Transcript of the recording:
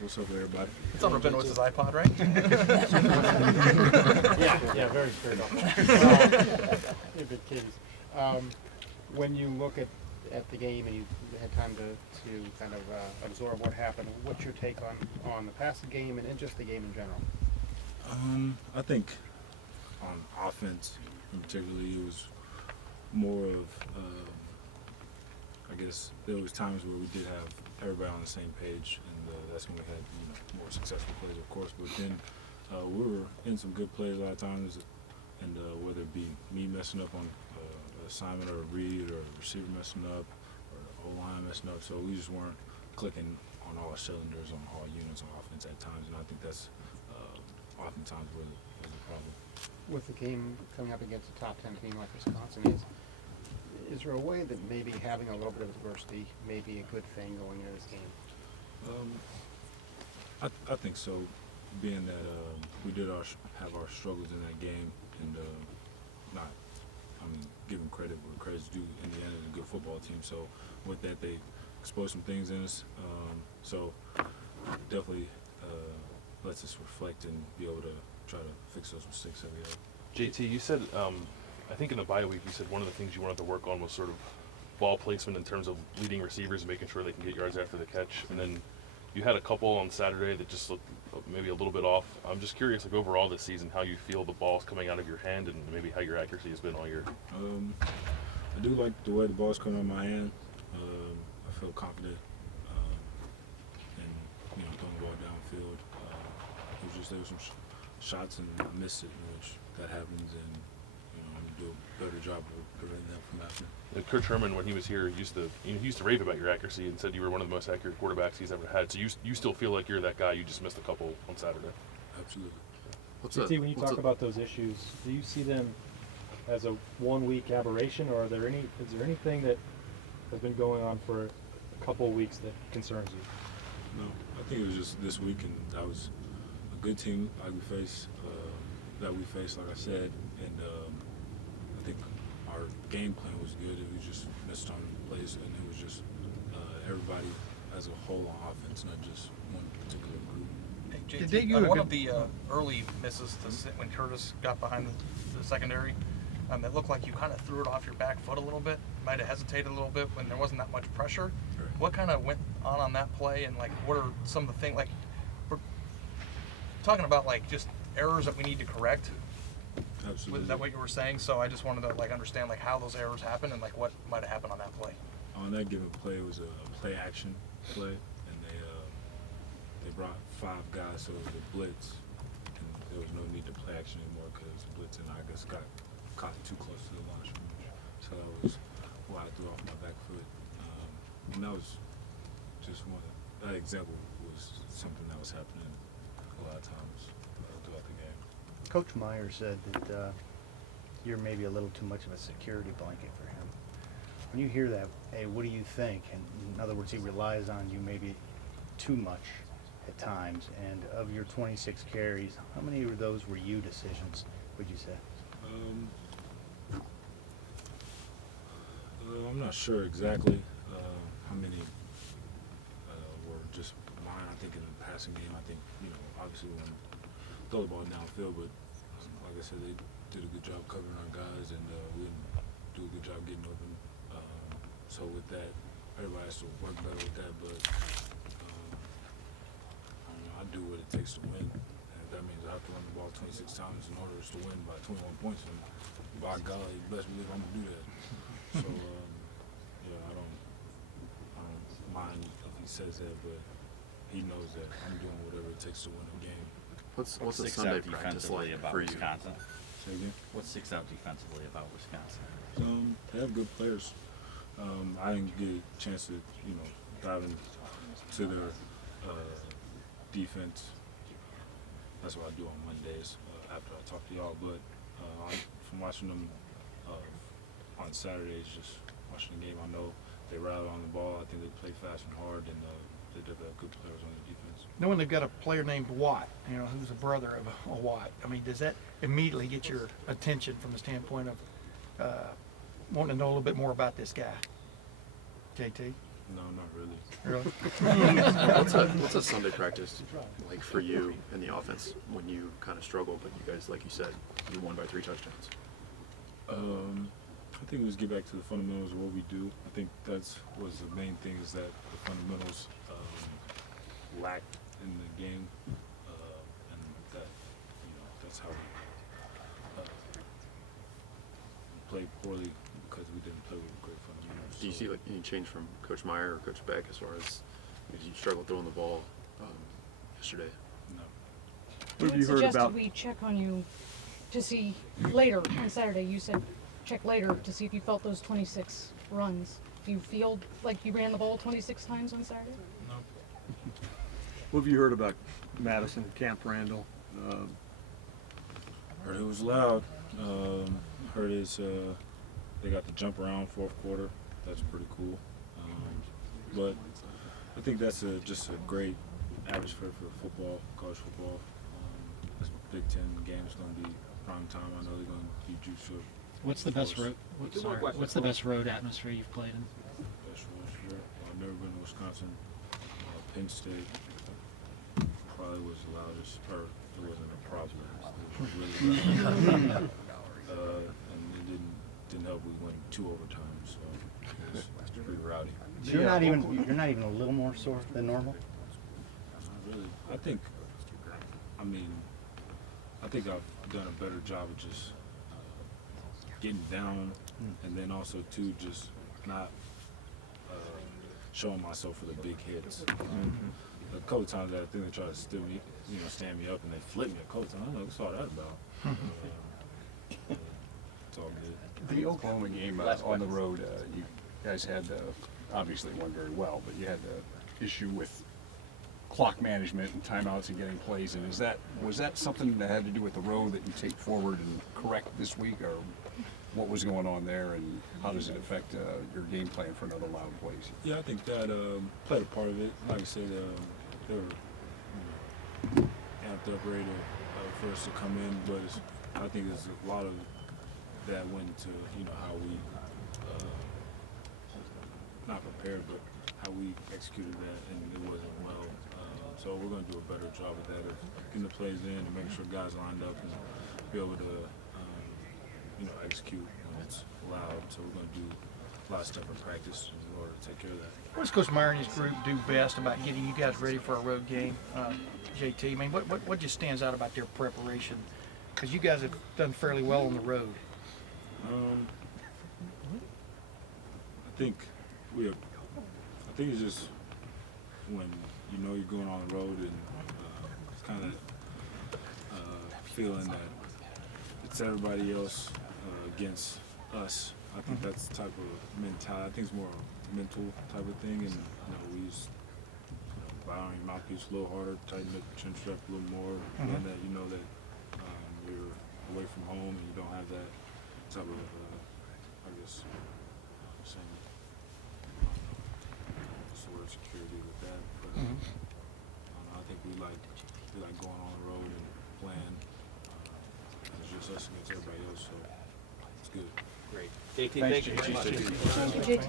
What's up, everybody? It's on Rabinowitz's iPod, right? yeah, very straight up. You're good kiddies. When you look at the game and you had time to kind of absorb what happened, what's your take on the passing game and just the game in general? I think on offense, in particularly, it was more of, I guess there was times where we did have everybody on the same page, and that's when we had more successful plays, of course. But then we were in some good plays a lot of times, and whether it be me messing up on an assignment or a read, or a receiver messing up, or the O-line messing up, so we just weren't clicking on all cylinders on all units on offense at times, and I think that's oftentimes where there's a problem. With the game coming up against a top 10 team like Wisconsin, is there a way that maybe having a little bit of adversity may be a good thing going into this game? I think so, being that we did have our struggles in that game, and giving credit where credit's due. In the end, it's a good football team. So with that, they exposed some things in us. So definitely lets us reflect and be able to try to fix those mistakes that we have. JT, you said, I think in the bye week, you said one of the things you wanted to work on was sort of ball placement in terms of leading receivers and making sure they can get yards after the catch. And then you had a couple on Saturday that just looked maybe a little bit off. I'm just curious, like overall this season, how you feel the ball's coming out of your hand and maybe how your accuracy has been all year. I do like the way the ball's coming out of my hand. I feel confident in throwing the ball downfield. There were some shots and I missed it, which that happens, and I'm gonna do a better job of preventing that from happening. Kurt Sherman, when he was here, used to rave about your accuracy and said you were one of the most accurate quarterbacks he's ever had. So you still feel like you're that guy? You just missed a couple on Saturday. Absolutely. JT, when you talk about those issues, do you see them as a one-week aberration, or is there anything that has been going on for a couple of weeks that concerns you? No, I think it was just this week, and that was a good team like we faced, like I said, and I think our game plan was good. It was just missed on plays, and it was just everybody as a whole on offense, not just one particular group. Hey, JT, on one of the early misses when Curtis got behind the secondary, it looked like you kind of threw it off your back foot a little bit. Might have hesitated a little bit when there wasn't that much pressure. Right. What kind of went on that play, and like what are some of the things, like we're talking about, like just errors that we need to correct? Absolutely. Is that what you were saying? So I just wanted to understand how those errors happen and what might have happened on that play. On that given play, it was a play action play, and they brought 5 guys, so it was a blitz, and there was no need to play action anymore because it was a blitz, and I guess got caught too close to the line of scrimmage. So that was why I threw off my back foot, and that was just that example was something that was happening a lot of times throughout the game. Coach Meyer said that you're maybe a little too much of a security blanket for him. When you hear that, hey, what do you think? And in other words, he relies on you maybe too much at times. And of your 26 carries, how many of those were you decisions, would you say? I'm not sure exactly how many were just mine. I think in the passing game, obviously we want to throw the ball downfield, but like I said, they did a good job covering our guys, and we didn't do a good job getting open. So with that, everybody has to work better with that, but I do what it takes to win. And if that means I have to run the ball 26 times in order to win by 21 points, and by golly, best believe I'm going to do that. So, I don't mind if he says that, but he knows that I'm doing whatever it takes to win a game. What's the Sunday practice like about for you? Wisconsin? Say again? What sticks out defensively about Wisconsin? They have good players. I didn't get a chance to, dive into their defense. That's what I do on Mondays after I talk to y'all. But from watching them on Saturdays, just watching the game, I know they rally on the ball. I think they play fast and hard, and they definitely have good players on the defense. Knowing they've got a player named Watt, who's a brother of a Watt, does that immediately get your attention from the standpoint of wanting to know a little bit more about this guy, JT? No, not really. Really? What's a Sunday practice like for you in the offense when you kind of struggle, but you guys, like you said, you won by 3 touchdowns? I think we just get back to the fundamentals of what we do. I think that's was the main thing, is that the fundamentals lacked in the game, and that that's how we played poorly because we didn't play with great fundamentals. Do you see like any change from Coach Meyer or Coach Beck as far as you struggled throwing the ball yesterday? No. What have you heard about? We check on you to see later on Saturday. You said check later to see if you felt those 26 runs. Do you feel like you ran the ball 26 times on Saturday? No. What have you heard about Madison, Camp Randall? Heard it was loud. Heard it's they got the jump around fourth quarter. That's pretty cool. But I think that's just a great atmosphere for football, college football. This Big Ten game is going to be prime time. I know they're going to be juiced up. What's the best road? What's the best road atmosphere you've played in? Best atmosphere. I've never been to Wisconsin. Penn State probably was the loudest, or it wasn't a problem. It was really loud. And it didn't help. We went 2 overtimes, so it was pretty rowdy. So you're not even a little more sore than normal? Not really. I think I've done a better job of just getting down, and then also too just not showing myself for the big hits. A couple times I think they tried to stand me up, and they flipped me a couple times. I'm like, what's all that about? It's all good. The Oklahoma game on the road, you guys had obviously won very well, but you had the issue with clock management and timeouts and getting plays. And was that something that had to do with the road that you take forward and correct this week, or what was going on there, and how does it affect your game plan for another loud plays? Yeah, I think that played a part of it. Like I said, they were amped up, ready for us to come in, but I think there's a lot of that went to how we not prepared, but how we executed that, and it wasn't well. So we're going to do a better job of that, of getting the plays in and making sure guys lined up and be able to execute when it's loud. So we're going to do a lot of stuff in practice in order to take care of that. What does Coach Meyer and his group do best about getting you guys ready for a road game, JT? I mean, what just stands out about their preparation? Because you guys have done fairly well on the road. I think it's just when you're going on the road and it's kind of feeling that it's everybody else against us. I think that's the type of mentality. I think it's more a mental type of thing, and we just bowing your mouthpiece a little harder, tighten up the chin strap a little more, and that that you're away from home and you don't have that type of sort of security with that. But I think we like going on the road and playing. It's just us against everybody else, so it's good. Great. JT, thank you very much. Thank you, JT.